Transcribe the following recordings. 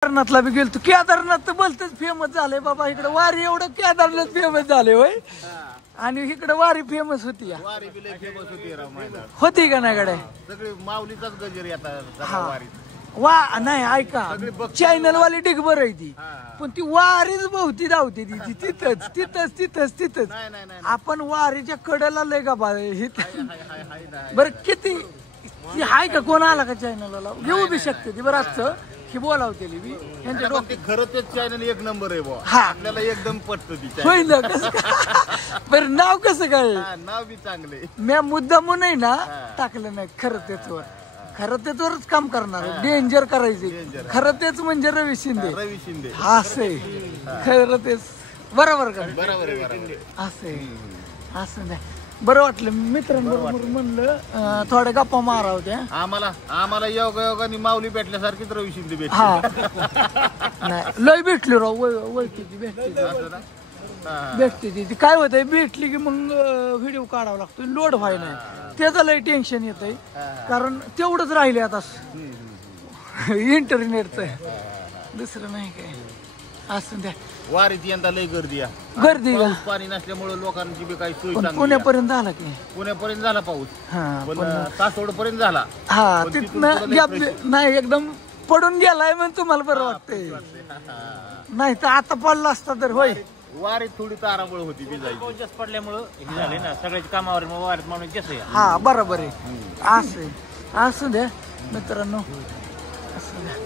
केदारनाथला बी गेलो. केदारनाथ तर बोलतच फेमस झालंय बाबा. इकडे वारी एवढं केदारनाथ फेमस झाले होय. आणि इकडे वारी फेमस होती. वारी बी लय फेमस होती राव मैदान. होती का नाही गड्या? सगळी माऊलीचाच गजर येतात वारी. वा नाही ऐका, चॅनल वाली डिगबर आहे ती, पण ती वारीच बहुती धावते ती तिथंच तिथंच तिथंच तिथंच. आपण वारीच्या कडेला लय का बा बर किती हाय का? कोण आला का चॅनलला? घेऊ बी शकते ती. बरं असतं की बोलावतेली बी यांच्या डोक्यात. खरं तेच चॅनल एक नंबर आहे बुवा. हा. आपल्याला एकदम पटतं ती. होय ना? कसं बरं नाव कसं काय? नाव बी चांगले. म्या मुद्दामून नाही ना टाकलं नाही. खरं त्याचवर खरं तेच काम करणार. डेंजर करायचे. खरं तेच म्हणजे रवी शिंदे. रवी शिंदे असं खरं तेच. बरोबर का? बरोबर आहे, बरोबर आहे. असं असं नाही. बरं वाटलं मित्रांबरोबर म्हणलं थोड्या गप्पा मारा होत्या. आम्हाला योगायोगाने माऊली भेटल्यासारखीच रवी शिंदे भेटली. हा नाही लय भेटली राव. वळखीची भेटते ती काय होतंय, भेटली की मग व्हिडिओ काढावा लागतो. लोड व्हाय नाही त्याचं लय टेन्शन येतंय. कारण तेवढंच राहिले आता इंटरनेटचं. दुसरं नाही काय. असं द्या. वारीत यंदा लय गर्दी आहे. गर्दी पाणी नसल्यामुळे लोकांची बी काही सोय चांगली. पुण्यापर्यंत झाला की पुण्यापर्यंत झाला पाऊस. हा पण तासोड पर्यंत झाला. हा तिथनं नाही एकदम पडून गेलाय म्हणून तुम्हाला बरं वाटतंय. नाही तर आता पडला असता तर होय. वारीत थोडी तारांबळ होती भिजायची. जास्त पडल्यामुळं हे झाले ना सगळ्याच्या कामावर. मग वारीत माणूस जास्त आहे. हा बरोबर आहे. असं द्या मित्रांनो.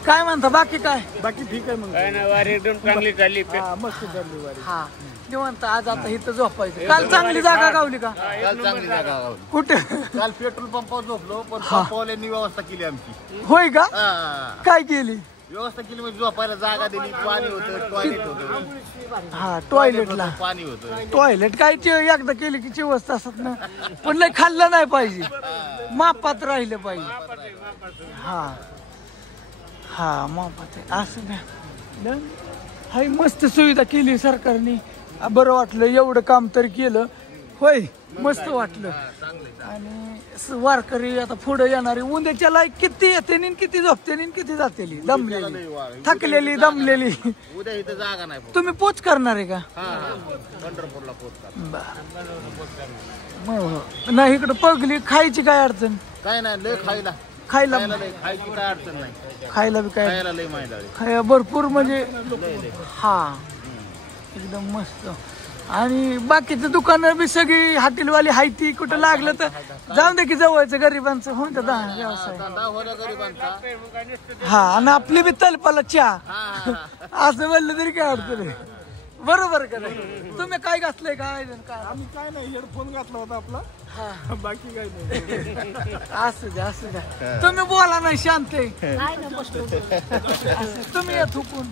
काय म्हणता बाकी? काय बाकी ठीक आहे. मग काय ना वारी एकदम चांगली चालली. मस्त चालली वारी. हा निवांत. आज आता इथं झोपायचं. काल चांगली जागा गावली का? काल चांगली जागा गावली. कुठे? काल पेट्रोल पंपावर झोपलो, पण पंपवाल्यांनी व्यवस्था केली आमची. होय का? काय केली व्यवस्था केली म्हणजे झोपायला जागा दिली. पाणी होतं, टॉयलेट होतं. हा टॉयलेटला पाणी होतं. टॉयलेट काय एकदा केली की व्यवस्था असत ना. पण लय खाल्लं नाही पाहिजे. मापात राहिलं पाहिजे. हा हा मापात आहे. असं नाही. हाय मस्त सुविधा केली सरकारने. बरं वाटलं. एवढं काम तरी केलं होय. मस्त वाटलं. आणि वारकरी आता पुढे येणारी उद्याच्या लायक किती येते किती झोपते किती जाते. दमलेली थकलेली दमलेली. उद्या इथं जागा नाही. तुम्ही पोच करणार आहे का? पंढरपूरला पोचतात. नाही इकडं पगली खायची काय अडचण? काय नाही. लय खायला खायची काय अडचण नाही. खायला बी काय खायला लय माहिती. खाया भरपूर म्हणजे. हा एकदम मस्त. आणि बाकीचं दुकानं बी सगळी हॉटेलवाली हाय ती. कुठं लागलं तर जाऊन दे की जवळचं गरिबांचं होऊन व्यवसाय. हा आणि आपली बी तलपाला चहा असं म्हणलं तरी काय अडचण आहे. बरोबर का नाही? तुम्ही काय घातलंय काय? आम्ही काय नाही हेडफोन घातला होता आपला. बाकी काय नाही. असू द्या असू द्या. तुम्ही बोला नाही शांत आहे. तुम्ही या थुकून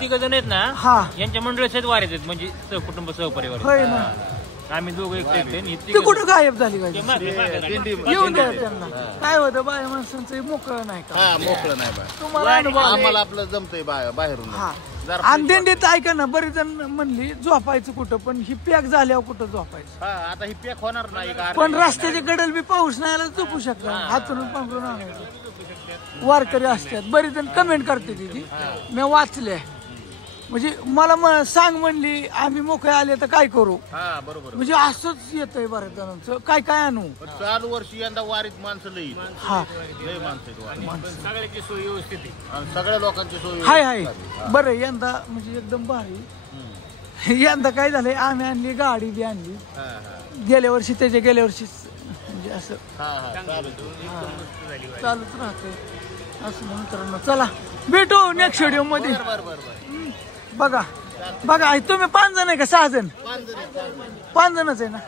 तिघ जण आहेत ना. हा यांच्या मंडळीत वारीत आहेत म्हणजे सहकुटुंब सहपरिवार. होय ना. आम्ही दोघं एकटे. ती कुठं गायब झाली काय? दिंडी येऊन द्या त्यांना. काय होतं बाय माणसांचं मोकळं नाही का? हा मोकळं नाही बाय. तुम्हाला अनुभव आहे. आम्हाला आपलं जमतंय बाहेरून. हा आणि दिंडीत ऐका ना. बरेच जण म्हणली झोपायचं कुठं, पण ही पॅक झाल्यावर कुठं झोपायचं. आता ही पॅक होणार नाही. पण रस्त्याच्या कडेला बी पाऊस नाही आला झोपू शकता. हातून पांघरून आणायचं. वारकरी असतात. बरेच जण कमेंट करते तिथे मी वाचले. म्हणजे मला सांग म्हणली आम्ही मोकळे आले तर काय करू. बरोबर. म्हणजे असंच येतंय बऱ्याच जणांचं. काय काय आणू. चालू वर्षी यंदा वारीत माणसं लई. हा लई माणसं. सगळ्याची सोय व्यवस्थित आहे. सगळ्या लोकांची सोय हाय बरं. यंदा म्हणजे एकदम भारी. यंदा काय झालंय, आम्ही आणली गाडी बी आणली. गेल्या वर्षी गेल्या वर्षी म्हणजे असं चालूच राहते. असं मित्रांनो चला भेटू नेक्स्ट व्हिडिओ मध्ये. बघा तुम्ही 5 जण आहे का 6 जण? 5 जणच आहे ना.